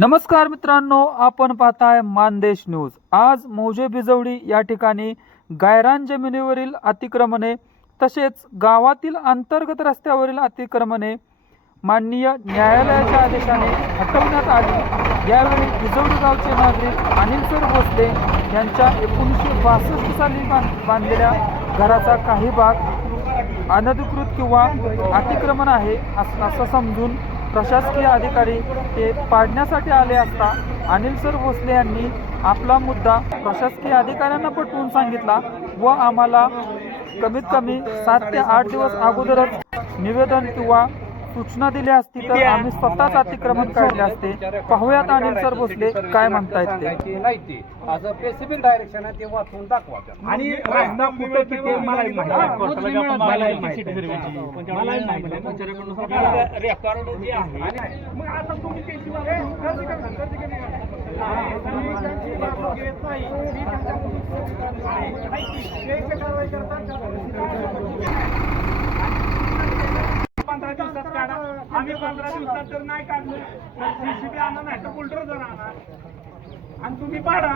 नमस्कार मित्रांनो आपण पाहताय मानदेश न्यूज. आज मौजे बिजवडी या ठिकाणी गायरान जमिनीवरील अतिक्रमणे तसेच गावातील अंतर्गत रस्त्यावरील अतिक्रमणे माननीय न्यायालयाच्या आदेशाने हटवण्यात आली. यावेळी बिजवडी गावचे नागरिक अनिल सर भोसले यांच्या एकोणीसशे बासष्ट साली बांधलेल्या घराचा काही भाग अनधिकृत किंवा अतिक्रमण आहे असं समजून प्रशासकीय अधिकारी ते पाडण्यासाठी आले असता अनिल सर भोसले यांनी आपला मुद्दा प्रशासकीय अधिकाऱ्यांना पटवून सांगितला व आम्हाला कमीत कमी सात ते आठ दिवस अगोदरच निवेदन किंवा सूचना दिल्या असती तर आम्ही स्वतःच अतिक्रमण काढले असते पाहूयात अनिल सर भोसले काय म्हणतायत ते नाही ते असं स्पेसिफिक डायरेक्शन आहे ते वाचून दाखवा. आणि रस्ता कुठे किती आहे मलाही माहिती आहे. मलाही माहिती आहे. मलाही माहिती आहे. रेकॉर्ड जे आहे मग आता तुम्ही त्याची पंधरा दिवसात काढा आम्ही पंधरा दिवसात जर नाही काढलं तर सीसीबी आणा नाही तर बुलडोजर आणा. आणि तुम्ही पाडा.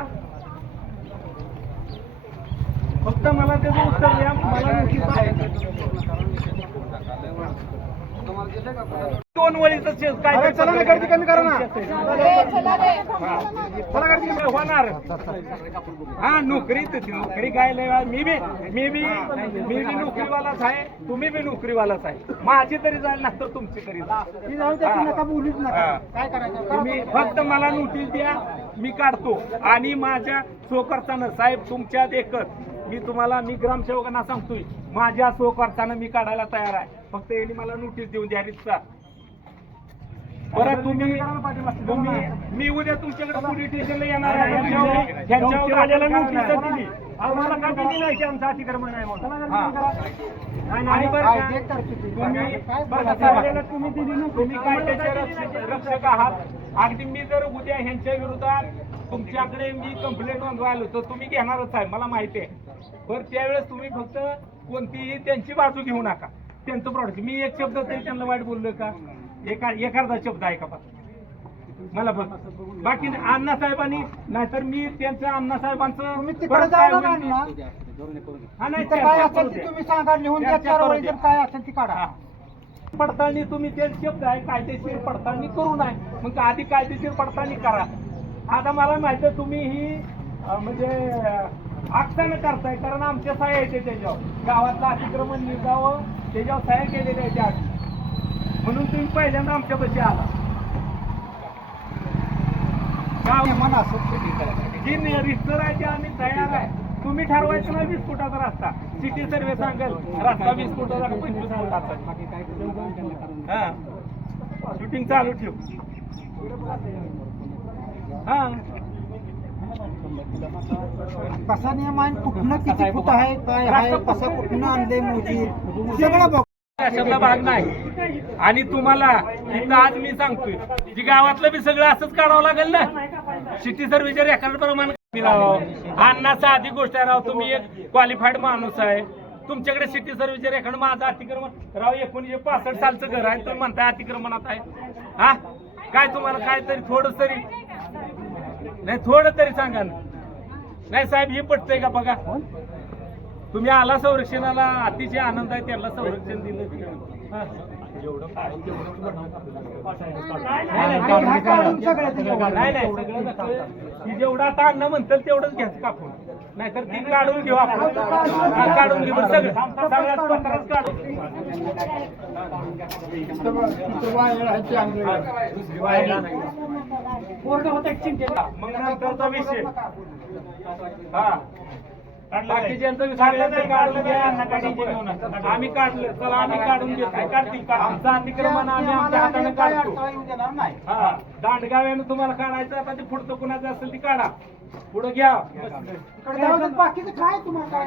फक्त मला त्याचं उत्तर द्या मला नक्की आहे दोन वळीचं काय चला ना गर्दी कमी करा ना. चला गर्दी होणार. हा नोकरी नोकरी काय लय मी बी मी बी मी बी नोकरीवालाच आहे. तुम्ही बी नोकरीवालाच आहे. माझी तरी जाईल ना तर तुमची तरी जाईल. तुम्ही फक्त. मला नोटीस द्या मी काढतो. आणि माझ्या स्वखर्चानं साहेब तुमच्या देखत मी तुम्हाला मी ग्रामसेवकांना सांगतोय माझ्या स्वखर्चानं मी काढायला तयार आहे. फक्त यांनी मला नोटीस देऊन द्या रिक्षा परत तुम्ही तुम्ही मी उद्या तुमच्याकडे पोलीस स्टेशनला येणार आहे. ह्यांच्यावर आलेला नोटीस दिली. आम्हाला का दिली नाही की आमचं अतिक्रमण आहे म्हणून. आणि आणि बरं का, तुम्ही? बरं का, साहेब, तुम्ही? दिली नव्हती. तुम्ही कायद्याचे रक्षक रक्षक आहात. अगदी मी जर उद्या ह्यांच्या विरोधात तुमच्याकडे मी कंप्लेंट नोंदवायला तर तुम्ही घेणारच आहे मला माहिती आहे. बरं त्यावेळेस तुम्ही फक्त कोणतीही त्यांची बाजू घेऊ नका. त्यांचं प्रॉडक्ट मी एक शब्द तरी त्यांना वाईट बोललो का? एका एखादा शब्द आहे का फक्त मला फक्त बाकी अण्णासाहेबांनी नाहीतर मी त्यांचं अण्णासाहेबांचं? हा, नाही, काय असेल ते द्या. तुम्ही सांगा लिहून द्या चार काय असेल ती काढा. पडताळणी तुम्ही ते शब्द आहे कायदेशीर पडताळणी करू नये. मग आधी कायदेशीर पडताळणी करा. आता मला माहिती आहे तुम्ही ही म्हणजे आक्षानं करताय कारण आमच्या सह्या येते त्याच्यावर. गावातलं अतिक्रमण निघावं त्याच्यावर सह्या केलेल्या आहेत आधी. म्हणून तुम्ही पहिल्यांदा आमच्या पशी आला. गाव मन जी रिस्टर आहे ते आम्ही तयार आहे. तुम्ही ठरवायचं ना वीस फुटाचा रस्ता. सिटी सर्वे सांगेल रस्ता वीस फुटाचा पंचवीस फुटाचा. हा. शूटिंग चालू ठेवू. कसा नियम आहे? कुठनं किती फूट आहे? काय आहे? कसं कुठनं आणलंय मोजी सगळं बघ. अशातला भाग नाही. आणि तुम्हाला इथं आज मी सांगतोय की गावातलं बी सगळं असंच काढावं लागेल ना? सिटी सर्व्हिसच्या रेकॉर्ड प्रमाणे राव अन्नाचा आधी गोष्ट आहे राव तुम्ही एक क्वालिफाईड माणूस आहे. तुमच्याकडे सिटी सर्व्हिसचे रेकॉर्ड माझं अतिक्रमण राव एकोणीशे पासष्ट सालचं घर आहे तुम्ही म्हणताय अतिक्रमणात आहे. हा? काय तुम्हाला काय तरी थोडं तरी नाही थोडं तरी सांगा ना. नाही साहेब हे पटतंय का बघा? तुम्ही आला संरक्षणाला अतिशय आनंद आहे त्याला संरक्षण दिलं. हा. नाही, नाही, जेवढं आता अन्न म्हणतं तेवढंच घ्यायचं कापून. नाहीतर ती काढून घेऊ आपण. काढून घेऊ सगळं. सगळ्यात काढून. नाही. मग नंतरचा विषय? हा. बाकीच्यांचं काढलं घ्या आम्ही काढलं चला आम्ही काढून घेतो काढतील आमचं अतिक्रमण आम्ही आमच्या हाताने काढतो. हा. दांडगाव्यानं तुम्हाला काढायचं आता ते पुढचं कुणाचं असेल ती काढा. पुढं घ्या. बाकीचं काय तुम्हाला